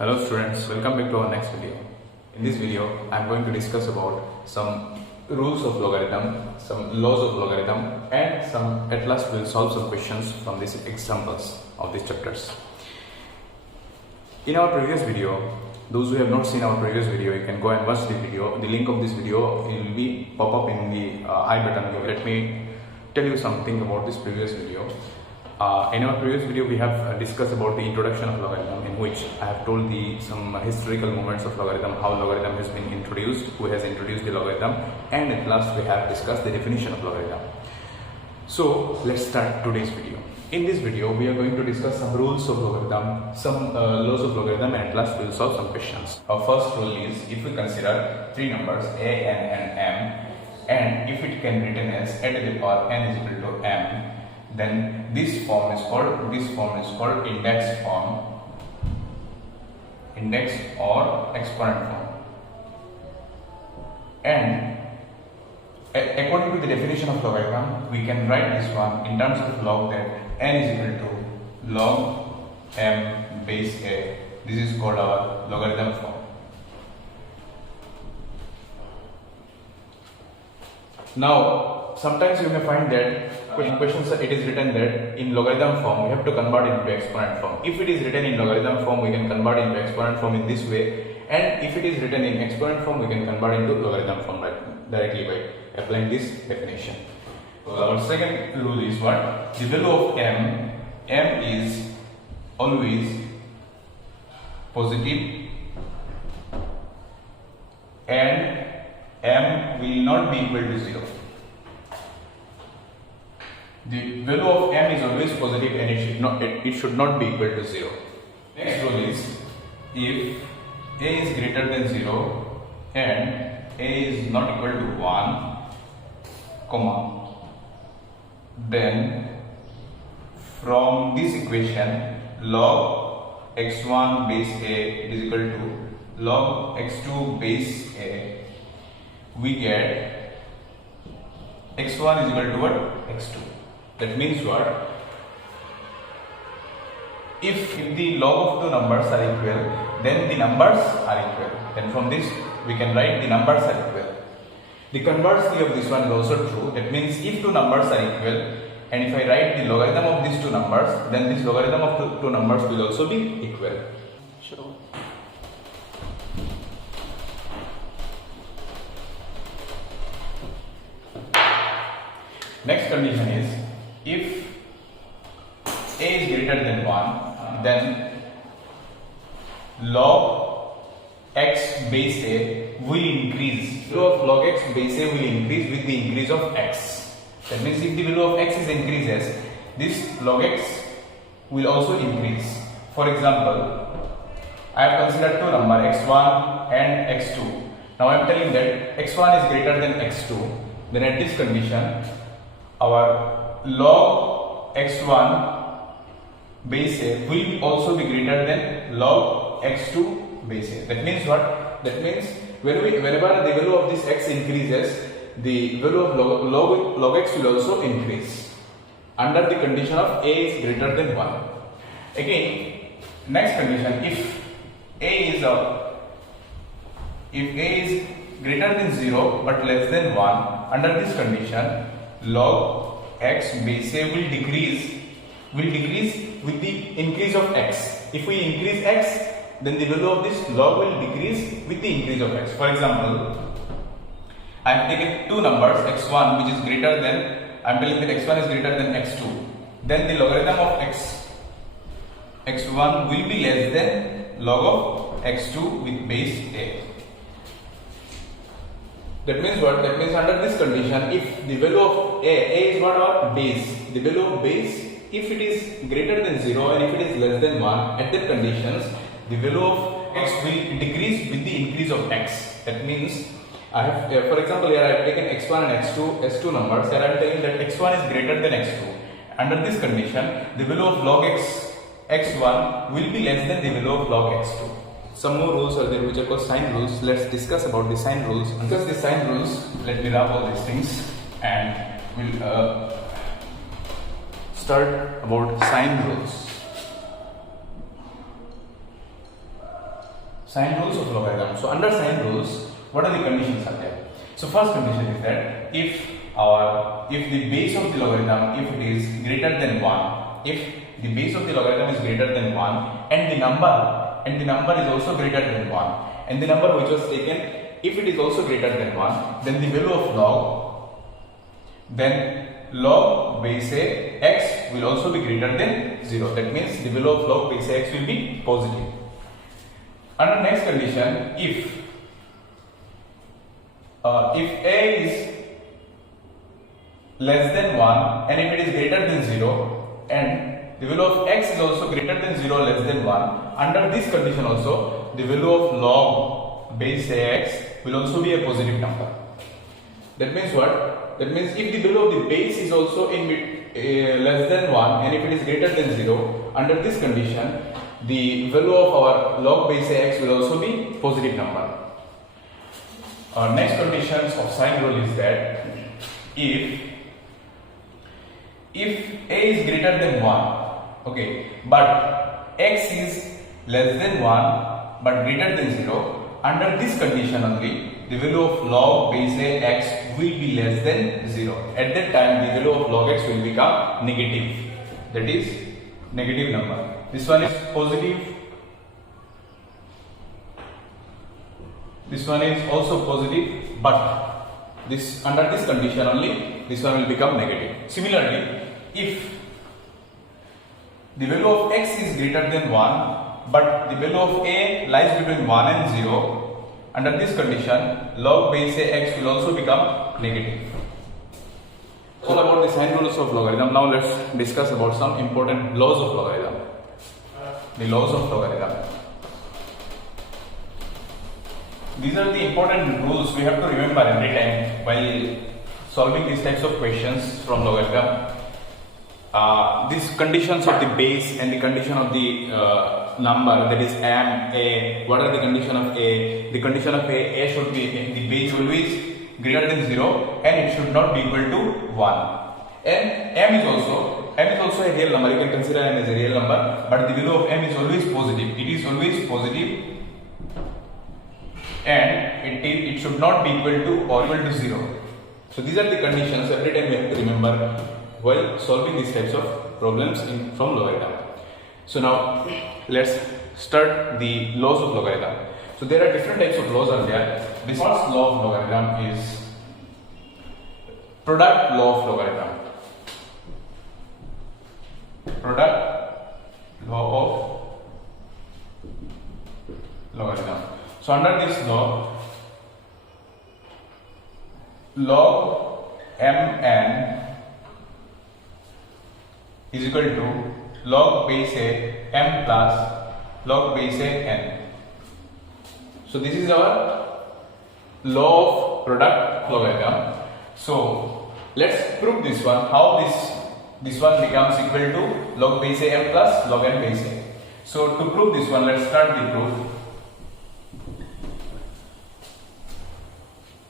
Hello students, welcome back to our next video. In this video, I am going to discuss about some rules of logarithm, some laws of logarithm, and at last we will solve some questions from these examples of these chapters. In our previous video, those who have not seen our previous video, you can go and watch the video. The link of this video will be pop up in the I button. Let me tell you something about this previous video. In our previous video, we have discussed about the introduction of logarithm, in which I have told some historical moments of logarithm, how logarithm has been introduced, who has introduced the logarithm, and at last we have discussed the definition of logarithm. So let's start today's video. In this video, we are going to discuss some rules of logarithm, some laws of logarithm, and at last we will solve some questions. Our first rule is, if we consider three numbers a, n, and m, and if it can be written as a to the power n is equal to m, then this form is called index form, index or exponent form. And according to the definition of logarithm, we can write this one in terms of log, that n is equal to log m base a. This is called our logarithm form. Now, sometimes you may find that in questions it is written that in logarithm form we have to convert it into exponent form. If it is written in logarithm form, we can convert it into exponent form in this way, and if it is written in exponent form, we can convert into logarithm form directly by applying this definition. So our second rule is what? The value of m is always positive and m will not be equal to 0. The value of m is always positive and it should not be equal to 0. Next rule is, if a is greater than 0 and a is not equal to 1, comma, then from this equation log x1 base a is equal to log x2 base a, we get x1 is equal to what? x2. That means what? If the log of two numbers are equal, then the numbers are equal. Then from this we can write the numbers are equal. The conversely of this one is also true. That means if two numbers are equal, and if I write the logarithm of these two numbers, then this logarithm of two numbers will also be equal. Sure. Next condition is, if a is greater than 1, then log x base a will increase. The value of log x base a will increase with the increase of x. That means if the value of x is increases, this log x will also increase. For example, I have considered two numbers x1 and x2. Now I am telling that x1 is greater than x2. Then at this condition, our log x1 base a will also be greater than log x2 base a. That means what? That means whenever the value of this x increases, the value of log x will also increase under the condition of a is greater than 1. Again, next condition, if a is greater than 0 but less than 1, under this condition log x base a will decrease with the increase of x. If we increase x, then the value of this log will decrease with the increase of x. For example, I have taken two numbers x1 which is greater than, I am telling that x1 is greater than x2, then the logarithm of x1 will be less than log of x2 with base a. That means what? That means under this condition, if the value of a is what? Our base. The value of base, if it is greater than 0 and if it is less than 1, at that conditions, the value of x will decrease with the increase of x. That means, I have, for example, here I have taken x1 and x2 as two numbers. Here I am telling that x1 is greater than x2. Under this condition, the value of log x1 will be less than the value of log x2. Some more rules are there which are called sign rules. Let's discuss about the sign rules. Discuss the sign rules. Let me wrap all these things and we'll start about sign rules. Sign rules of logarithm. So under sign rules, what are the conditions are there? So first condition is that if the base of the logarithm, if it is greater than 1, if the base of the logarithm is greater than 1 and the number is also greater than 1, and the number which was taken, if it is also greater than 1, then the value of log base a x will also be greater than 0. That means the value of log base a x will be positive. Under next condition, if a is less than 1 and if it is greater than 0 and the value of x is also greater than 0 less than 1, under this condition also the value of log base ax will also be a positive number. That means what? That means if the value of the base is also in less than 1 and if it is greater than 0, under this condition the value of our log base ax will also be positive number. Next conditions of sign rule is that if a is greater than 1, okay, but x is less than 1 but greater than 0, under this condition only the value of log base a x will be less than 0. At that time the value of log x will become negative, that is negative number. This one is positive, this one is also positive, but this under this condition only this one will become negative. Similarly, if the value of x is greater than 1 but the value of a lies between 1 and 0, under this condition log base a x will also become negative. So about the sign rules of logarithm. Now let's discuss about some important laws of logarithm. The laws of logarithm. These are the important rules we have to remember every time while solving these types of questions from logarithm. These conditions of the base and the condition of the number, that is m, a. What are the condition of a? The condition of a should be the base always greater than 0 and it should not be equal to 1. And m is also a real number. You can consider m as a real number, but the value of m is always positive. It is always positive, and it should not be equal to or equal to 0. So these are the conditions every time we have to remember while solving these types of problems from logarithm. So now let's start the laws of logarithm. So there are different types of laws are there. The first law of logarithm is product law of logarithm. Product law of logarithm. So under this law, log mn is equal to log base a m plus log base a n. So this is our law of product logarithm. So let's prove this one, how this one becomes equal to log base a m plus log n base a. So to prove this one, let's start the proof.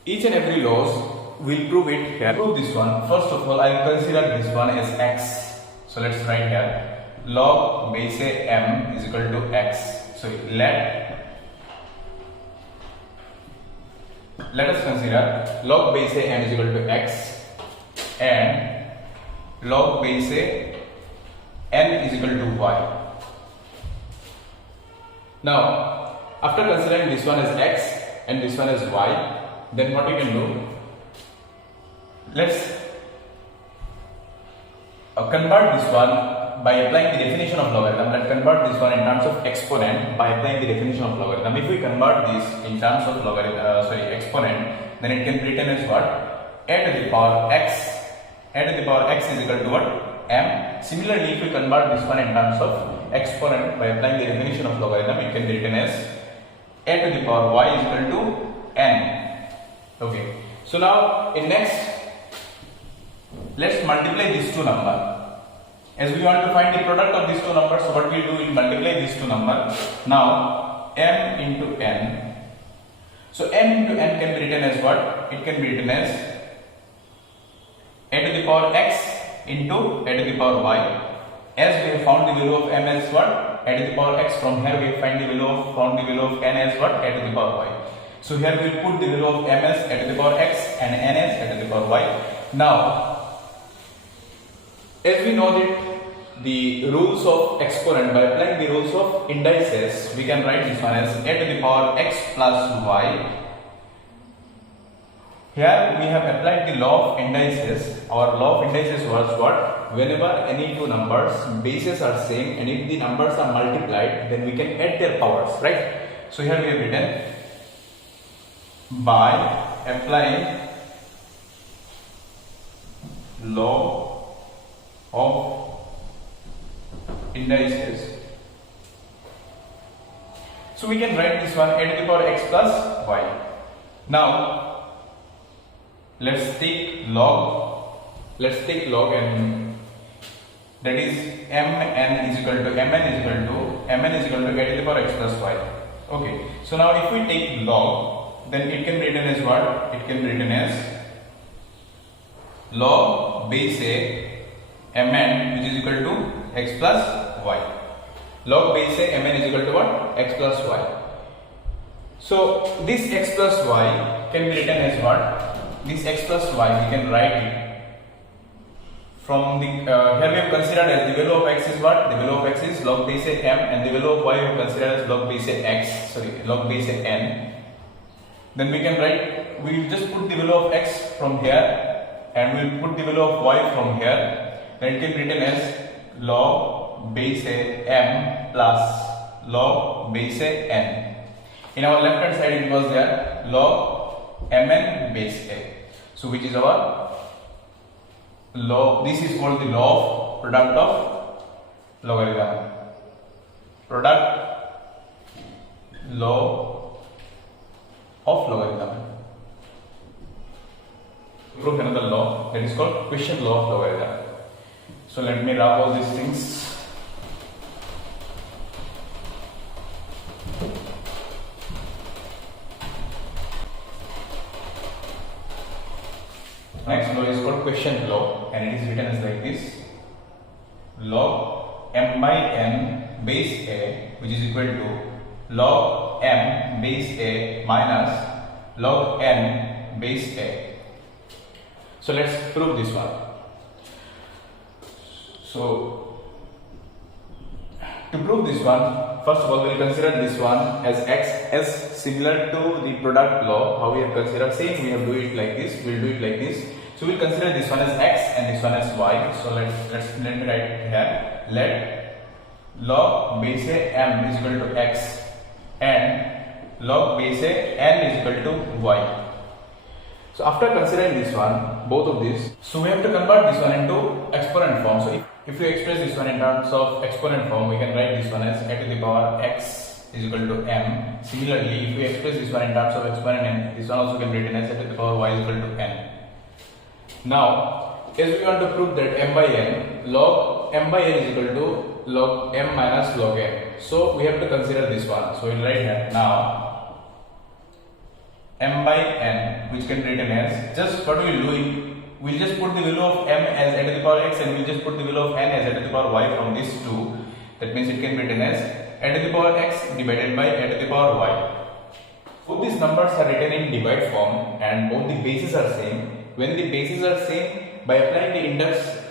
Each and every laws will prove it here. Prove this one. First of all, I will consider this one as x. So let's write here log base a m is equal to x. So let us consider log base a m is equal to x and log base a n is equal to y. Now, after considering this one as x and this one as y, then what we can do? Let's convert this one by applying the definition of logarithm. Let's convert this one in terms of exponent by applying the definition of logarithm. If we convert this in terms of exponent, then it can be written as what? A to the power x. A to the power x is equal to what? M. Similarly, if we convert this one in terms of exponent by applying the definition of logarithm, it can be written as a to the power y is equal to n. Okay. So now in next, let's multiply these two numbers. As we want to find the product of these two numbers, so what we'll do, we'll multiply these two numbers. Now m into n. So m into n can be written as what? It can be written as a to the power x into a to the power y. as we have found the value of m as what? A to the power x. From here we have found the value of n as what? A to the power y. So here we will put the value of m as a to the power x and n as a to the power y. Now, as we know that the rules of exponent, by applying the rules of indices, we can write this one as a to the power x plus y. Here we have applied the law of indices. Our law of indices was what? Whenever any two numbers bases are same and if the numbers are multiplied, then we can add their powers, right? So here we have written by applying law of indices. So we can write this one a to the power x plus y. Now let's take log and that is mn is equal to a to the power x plus y. Okay, so now if we take log, then it can be written as what? It can be written as log base a mn which is equal to x plus y. Log base a mn is equal to what? X plus y. So this x plus y can be written as what? This x plus y we can write it from the here we have considered as the value of x is what? The value of x is log base a m and the value of y we have considered as log base a log base a n. Then we can write, we will just put the value of x from here and we will put the value of y from here. Then it can be written as log base a m plus log base a n. In our left hand side it was there log mn base a. So which is our law? This is called the law of product of logarithm. Product law of logarithm. Prove another law that is called quotient law of logarithm. So let me wrap all these things. Next law is called quotient law and it is written as like this: log m by n base a which is equal to log m base a minus log n base a. So let's prove this one. So to prove this one, first of all we will consider this one as x as similar to the product law. How we have considered, same we have do it like this, we will do it like this. So we will consider this one as x and this one as y. So let me write here, let log base a m is equal to x and log base a n is equal to y. So after considering this one, both of these, so we have to convert this one into exponent form. So if we express this one in terms of exponent form, we can write this one as a to the power x is equal to m. Similarly, if we express this one in terms of exponent n, this one also can be written as a to the power y is equal to n. Now, as we want to prove that m by n, log m by n is equal to log m minus log n. So we have to consider this one. So we will write here now m by n, which can be written as, just what we will do, we will just put the value of m as a to the power x and we will just put the value of n as a to the power y from these two. That means it can be written as a to the power x divided by a to the power y. Both these numbers are written in divide form and both the bases are same. When the bases are same, by applying the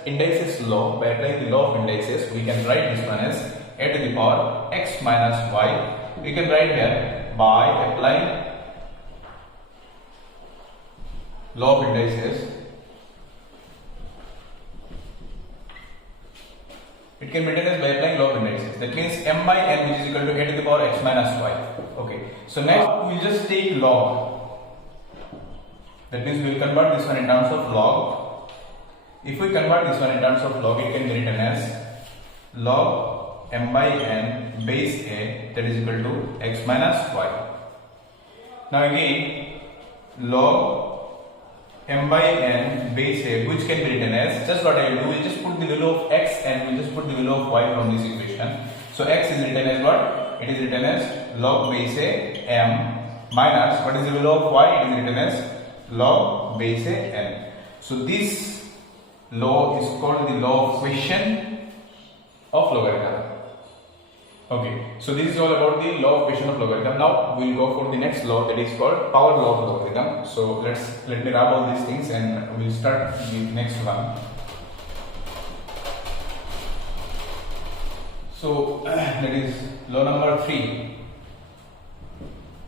indices law, by applying the law of indices, we can write this one as a to the power x minus y. We can write here by applying law of indices. It can be written as by applying law of indices. That means m by n which is equal to a to the power x minus y. Okay. So next we will just take log. That means we will convert this one in terms of log. If we convert this one in terms of log, it can be written as log m by n base a, that is equal to x minus y. Now again, log m by n base a, which can be written as, just what I will do, we will just put the value of x and we will just put the value of y from this equation. So x is written as what? It is written as log base a m minus, what is the value of y? It is written as log base a n. So this law is called the law of quotient of logarithm. Okay, so this is all about the law of equation of logarithm. Now we will go for the next law, that is called power law of logarithm. So let me wrap all these things and we will start the next one. So that is law number 3.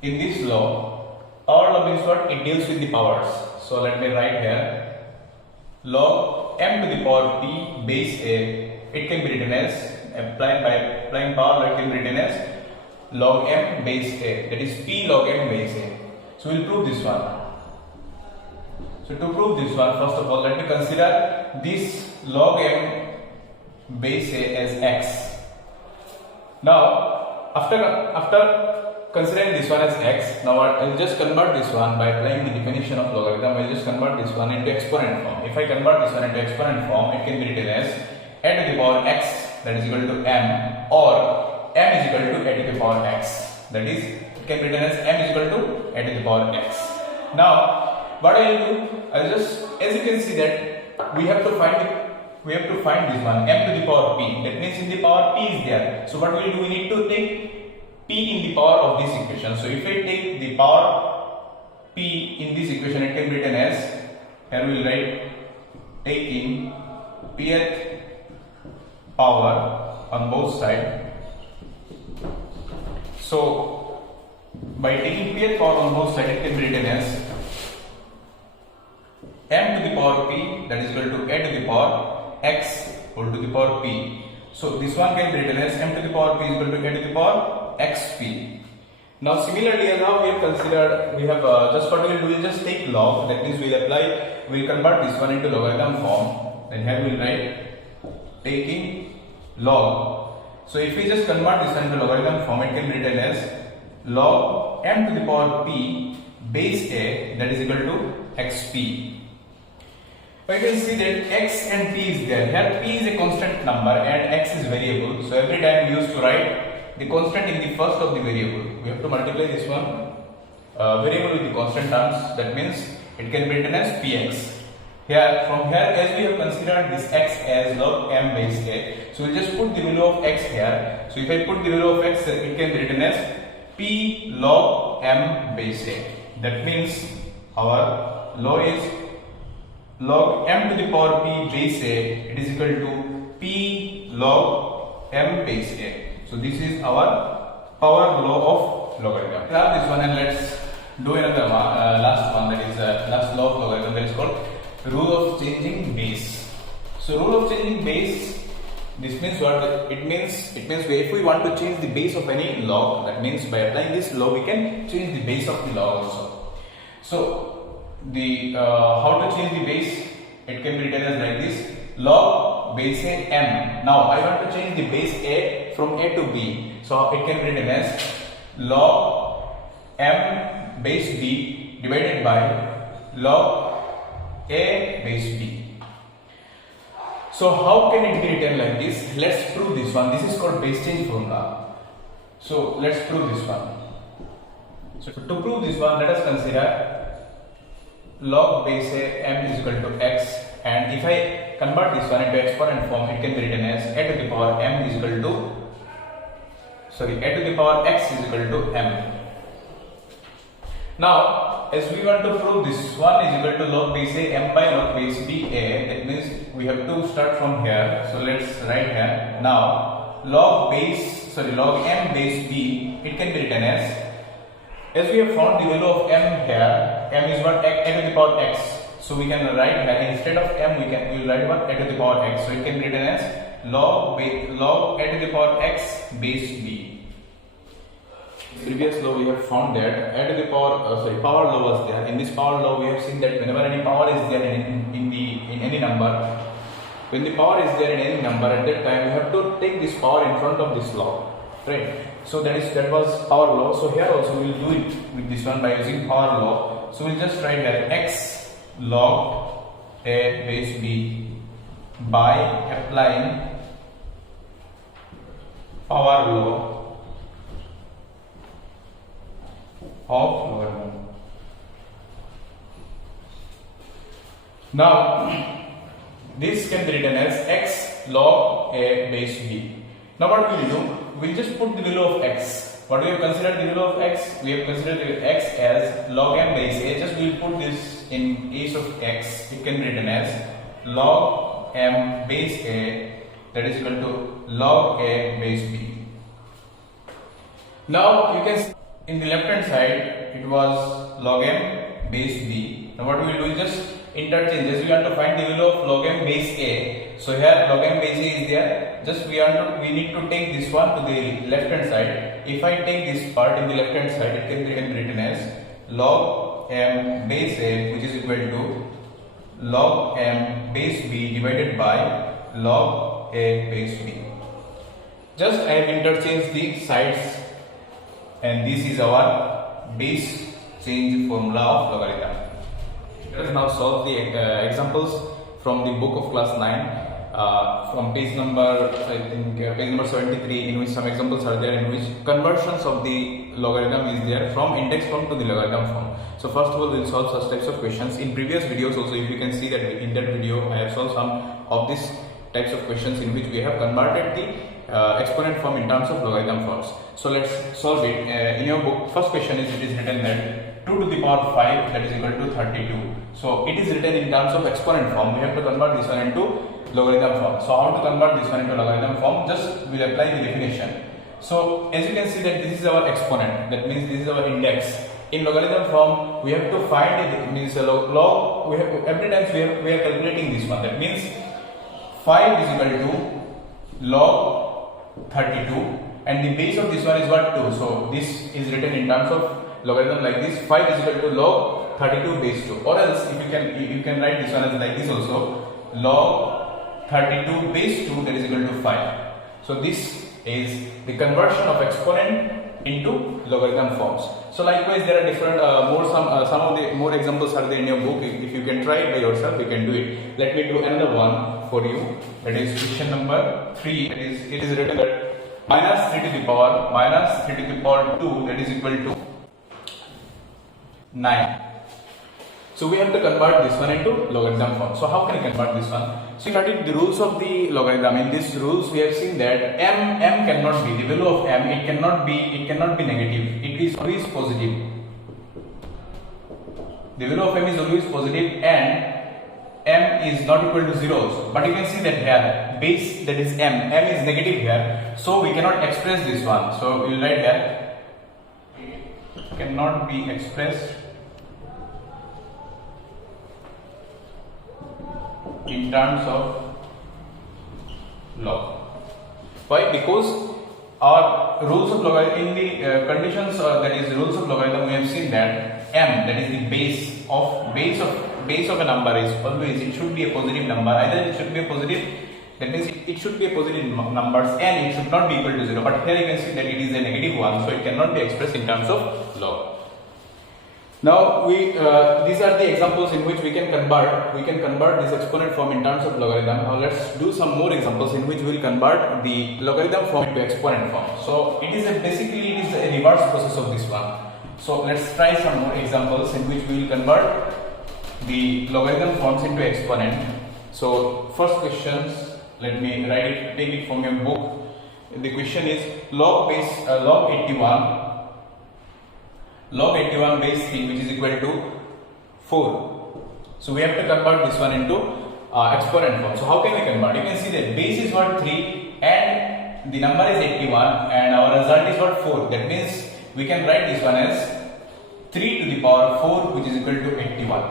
In this law, power law means what? It deals with the powers. So let me write here, log m to the power p base a. It can be written as, by applying power law, it can be written as log m base a, that is p log m base a. So we will prove this one. So to prove this one, first of all, let me consider this log m base a as x. Now, after considering this one as x, now I will just convert this one by applying the definition of logarithm. I will just convert this one into exponent form. If I convert this one into exponent form, it can be written as a to the power x, that is equal to m, or m is equal to a to the power x. That is, it can be written as m is equal to a to the power x. Now, what I will do, I will just, as you can see that we have to find this one, m to the power p. That means in the power p is there. So what we will do, we need to take p in the power of this equation. So if I take the power p in this equation, it can be written as, here we will write taking pth power on both sides. So by taking pth power on both sides, it can be written as m to the power p, that is equal to a to the power x whole to the power p. So this one can be written as m to the power p is equal to a to the power xp. Now similarly, as now we have considered, we have just what we will do is just take log. That means we will convert this one into logarithm form. Then here we will write taking log. So if we just convert this one into logarithm form, it can be written as log m to the power p base a, that is equal to xp. You can see that x and p is there. Here p is a constant number and x is variable. So every time we used to write the constant in the first of the variable, we have to multiply this one variable with the constant terms. That means it can be written as px. Here, from here, as we have considered this x as log m base a, so we just put the value of x here. So if I put the value of x, it can be written as p log m base a. That means our law is log m to the power p base a, it is equal to p log m base a. So this is our power law of logarithm. Grab this one and let's do another one, last one, that is last law of logarithm, that is called rule of changing base. So rule of changing base, this means what? It means if we want to change the base of any log, that means by applying this law we can change the base of the log also. So the how to change the base, it can be written as like this, log base a m. Now I want to change the base a from a to b, so it can be written as log m base b divided by log a base b. So how can it be written like this? Let's prove this one. This is called base change formula. So let's prove this one. So to prove this one, let us consider log base a m is equal to x, and if I convert this one into exponent form, it can be written as a to the power m is equal to, a to the power x is equal to m. Now, as we want to prove this one is equal to log base a m by log base b a, that means we have to start from here. So let's write here. Now, log m base b, it can be written as we have found the value of m here, m is what? A to the power x. So we can write here, instead of m we will write what? A to the power x. So it can be written as log a to the power x base b. Previous law we have found that a to the power power law was there. In this power law we have seen that whenever any power is there in any number, when the power is there in any number, at that time we have to take this power in front of this law, right? So that was power law. So here also we will do it with this one by using power law. So we'll just write that x log a base b by applying power law of logarithm. Now this can be written as x log log a base b. Now what we will do, we'll just put the value of x. What we have considered the value of x? We have considered the x as log m base a. Just we will put this in place of x. It can be written as log m base a, that is equal to log a base b. Now you can see in the left hand side it was log m base b. Now what we will do is just interchange. Just we want to find the value of log m base a. So here log m base a is there. Just we need to take this one to the left hand side. If I take this part in the left hand side, it can be written as log m base a, which is equal to log m base b divided by log a base b. Just I have interchanged the sides, and this is our base change formula of logarithm. Let us now solve the examples from the book of class 9. From page number, page number 73, in which some examples are there in which conversions of the logarithm is there from index form to the logarithm form. So first of all, we will solve such types of questions. In previous videos also, if you can see that in that video, I have solved some of these types of questions in which we have converted the exponent form in terms of logarithm forms. So let's solve it. In your book, first question is, it is written that 2 to the power 5, that is equal to 32. So it is written in terms of exponent form. We have to convert this one into logarithm form. So how to convert this one into logarithm form? Just we will apply the definition. So as you can see that this is our exponent. That means this is our index. In logarithm form, we have to find it. Means log. We have every time we are calculating this one. That means 5 is equal to log 32, and the base of this one is what, 2. So this is written in terms of logarithm like this. 5 is equal to log 32 base 2. Or else if you can write this one as like this also, log 32 base 2, that is equal to 5. So this is the conversion of exponent into logarithm forms. So likewise there are different some of the more examples are there in your book. If you can try it by yourself, you can do it. Let me do another one for you. That is question number 3. It is written that minus 3 to the power 2, that is equal to 9. So we have to convert this one into logarithm form. So how can I convert this one? So we studied the rules of the logarithm. In these rules we have seen that m cannot be, the value of m, it cannot be negative. It is always positive. The value of m is always positive, and m is not equal to 0 also. But you can see that here base, that is m is negative here. So we cannot express this one. So we will write here, it cannot be expressed in terms of log. Why? Because our rules of logarithm, in the conditions, that is rules of logarithm, we have seen that m, that is the base of a number, is always, it should be a positive number. Either it should be a positive, that means it should be a positive numbers, and it should not be equal to 0. But here you can see that it is a negative one, so it cannot be expressed in terms of log. Now these are the examples in which we can convert this exponent form in terms of logarithm. Now let's do some more examples in which we will convert the logarithm form into exponent form. So basically it is a reverse process of this one. So let's try some more examples in which we will convert the logarithm forms into exponent. So first questions, let me take it from your book. The question is log 81 base 3, which is equal to 4. So we have to convert this one into exponent form. So how can we convert? You can see that base is what, 3, and the number is 81, and our result is what, 4. That means we can write this one as 3 to the power 4, which is equal to 81.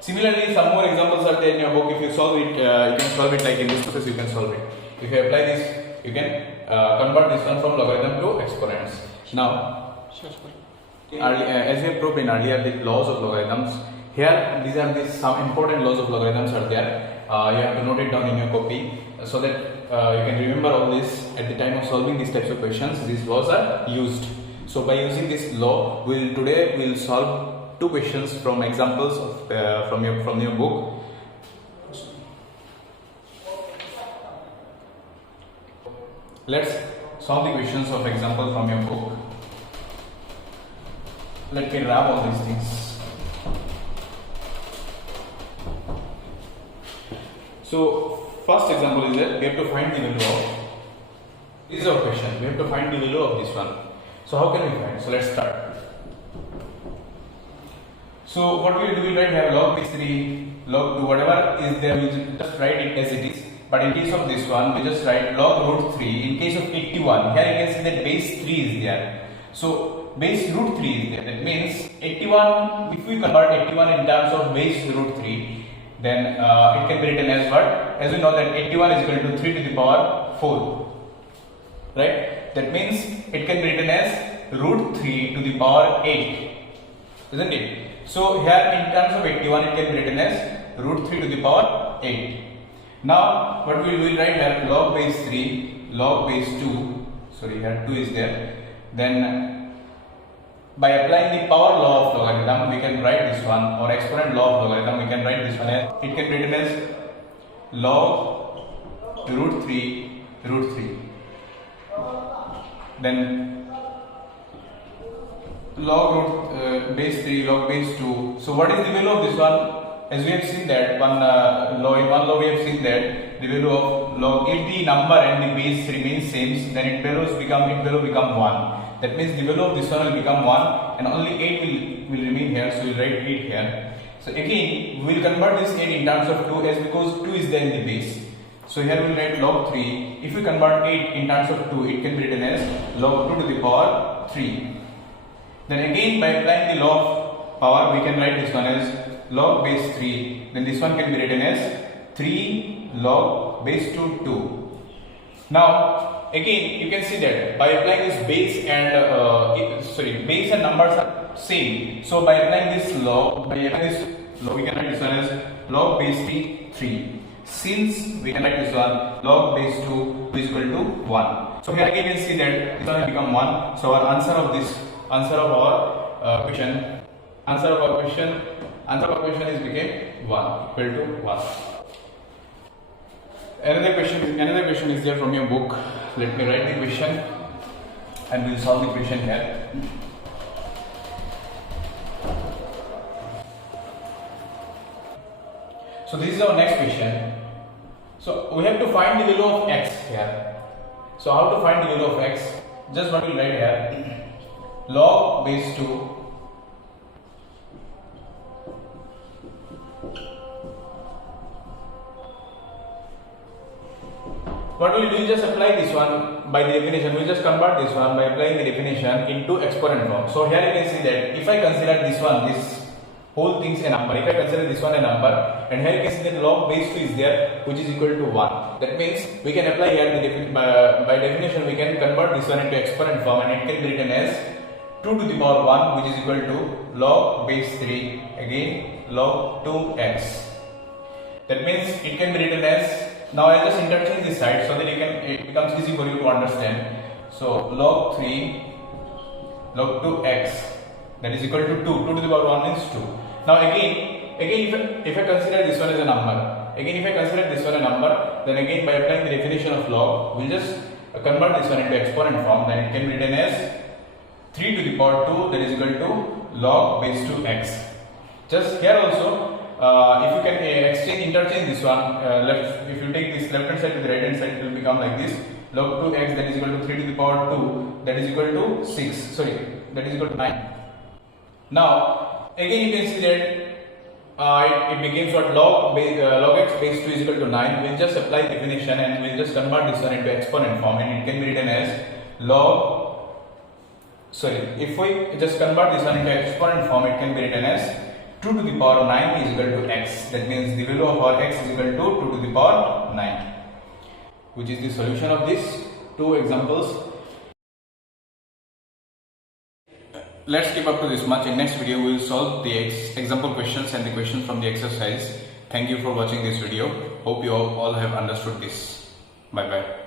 Similarly, some more examples are there in your book. If you solve it, you can solve it like in this process. You can solve it. If you apply this, you can convert this one from logarithm to exponents. Now, as we have proved in earlier the laws of logarithms, here these are some important laws of logarithms are there. You have to note it down in your copy so that you can remember all this at the time of solving these types of questions. These laws are used. So by using this law, today we'll solve 2 questions from examples of, from your book. Let's solve the questions of example from your book. Let me wrap all these things. So first example is that we have to find the value of, this is our question, we have to find the value of this one. So how can we find? So let's start. So what we will do, we will have log base 3, log 2, whatever is there, we will just write it as it is. But in case of this one, we just write log root 3. In case of 81, here you can see that base 3 is there. So base root 3 is there. That means 81, if we convert 81 in terms of base root 3, then it can be written as what? As we know that 81 is equal to 3 to the power 4. Right? That means it can be written as root 3 to the power 8. Isn't it? So here in terms of 81, it can be written as root 3 to the power 8. Now what we will write here, log base 3, log base 2, sorry here 2 is there. Then by applying the power law of logarithm, we can write this one, or exponent law of logarithm, we can write this one as, it can be written as log root 3 root 3. Then log root base 3, log base 2. So what is the value of this one? As we have seen that in one law we have seen that the value of log, if the number and the base remain same, then its value become 1. That means the value of this one will become 1 and only 8 will remain here. So we will write 8 here. So again we will convert this 8 in terms of 2 as because 2 is there in the base. So here we will write log 3. If we convert 8 in terms of 2, it can be written as log 2 to the power 3. Then again by applying the law of power, we can write this one as log base 3. Then this one can be written as 3 log base 2. Now again you can see that by applying this base and base and numbers are same. So by applying this law, we can write this one as log base 3. Since we can write this one log base 2 is equal to 1. So here again you can see that this one will become 1. So our answer of our question is became 1, equal to 1. Another question is there from your book. Let me write the question and we'll solve the question here. So this is our next question. So we have to find the value of x here. So how to find the value of x? Just what we write here. Log base 2 what we will do is just apply this one by the definition. We will just convert this one by applying the definition into exponent form. So here you can see that if I consider this whole things a number, if I consider this one a number, and here you can see that log base 2 is there, which is equal to 1. That means we can apply here by definition we can convert this one into exponent form, and it can be written as 2 to the power 1, which is equal to log base 3 again log 2x. That means it can be written as, now I just interchange this side so that it becomes easy for you to understand. So log 3 log 2x, that is equal to 2 to the power 1 is 2. Now again if I consider this one as a number, then again by applying the definition of log, we'll just convert this one into exponent form. Then it can be written as 3 to the power 2, that is equal to log base 2x. Just here also, if you can interchange this one, if you take this left hand side to the right hand side, it will become like this. Log 2x, that is equal to 3 to the power 2, that is equal to 6. That is equal to 9. Now again you can see that it becomes what log x base 2 is equal to 9. We'll just apply definition and we'll just convert this one into exponent form, and it can be written as if we just convert this one into exponent form, it can be written as 2 to the power 9 is equal to x. That means the value of our x is equal to 2 to the power 9, which is the solution of these two examples. Let's keep up to this much. In next video we will solve the example questions and the questions from the exercise. Thank you for watching this video. Hope you all have understood this. Bye bye.